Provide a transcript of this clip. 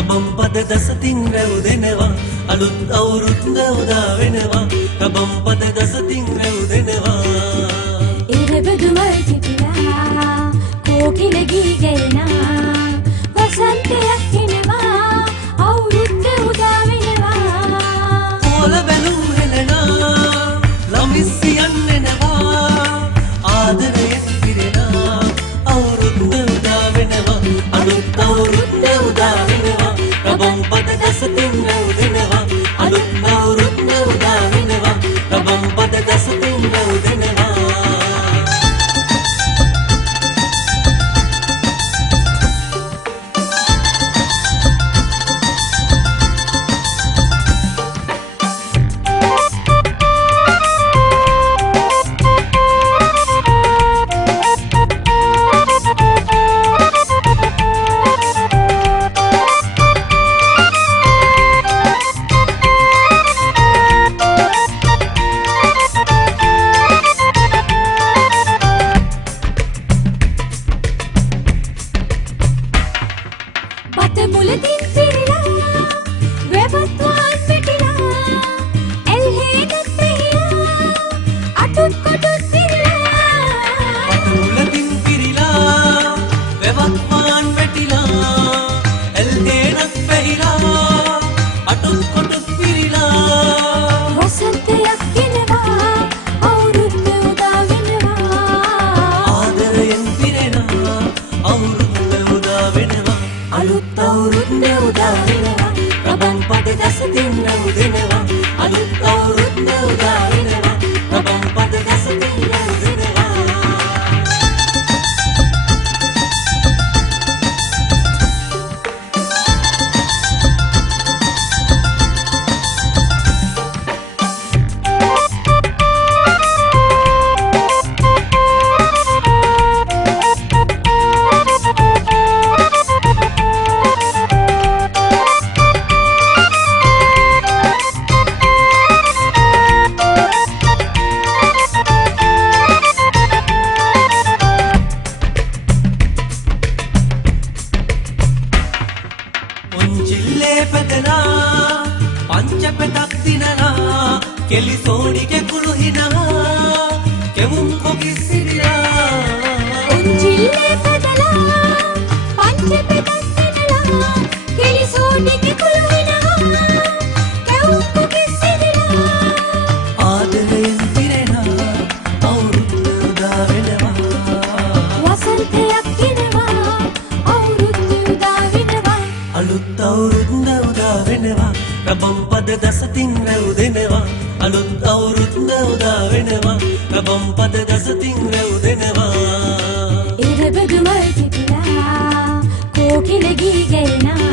රබම් පද දසතින් රැව් දෙනවා අලුත් අවුරුද්ද උදා වෙනවා රබම් පද දසතින් රැව් දෙනවා ඉරබදුමල් කිපිලා කෝකිල ගී ගැලෙනා වසන්තයක් එනවා අවුරුද්ද උදා වෙනවා ඕල බැලුම් හෙලනා ළමිස්සියන් එනවා ආදරයෙන් පිරෙනා අවුරුද්ද උදා වෙනවා අලුත් අවුරුද්ද උදා වෙනවා රබම් පද දසතින් රැව් දෙනවා අලුත් අවුරුද්ද උදා වෙනවා රබම් පද දසතින් රැව් දෙනවා මුලදින් පිරිලා වැවත්වාන් පිටිලා එල්හෙනත් පිහිලා අටුත් කොටුත් පිරිලා මුලදින් පිරිලා වැවත්වාන් පිටිලා එල්හෙනත් පිහිලා අටුත් කොටුත් පිරිලා වසන්තයක් එනවා අවුරුද්ද උදා වෙනවා ආදරයෙන් පිරෙනවා අවුරුද්ද උදා වෙනවා අලුත් අවුරුද්ද උදා වෙනවා රබම් පද දසතින් රැව් දෙනවා අලුත් අවුරුද්ද උදා වෙනවා රබම් පද දසතින් රැව් දෙනවා පුංචිල්ලේ පැදලා පංච පෙතක් දිනලා කෙලි සෝඩිගේ කුළු හිනා කෙමුම් කොකි සිරිලා පුංචිල්ලේ පැදලා පංච පෙතක් දිනලා කෙලි සෝඩිගේ කුළු හිනා කෙමුම් කොකි සිරිලා ආදරයෙන් පිරෙනා අවුරුද්ද උදා වෙනවා වසන්තයක් එනවා අවුරුද්ද උදා වෙනවා අලුත් අවුරුද්ද උදා වෙනවා රබම් පද දසතින් රැව් දෙනවා අලුත් අවුරුද්ද උදා වෙනවා රබම් පද දසතින් රැව් දෙනවා ඉරබදුමල් කිපිලා කෝකිල ගී ගැලෙනා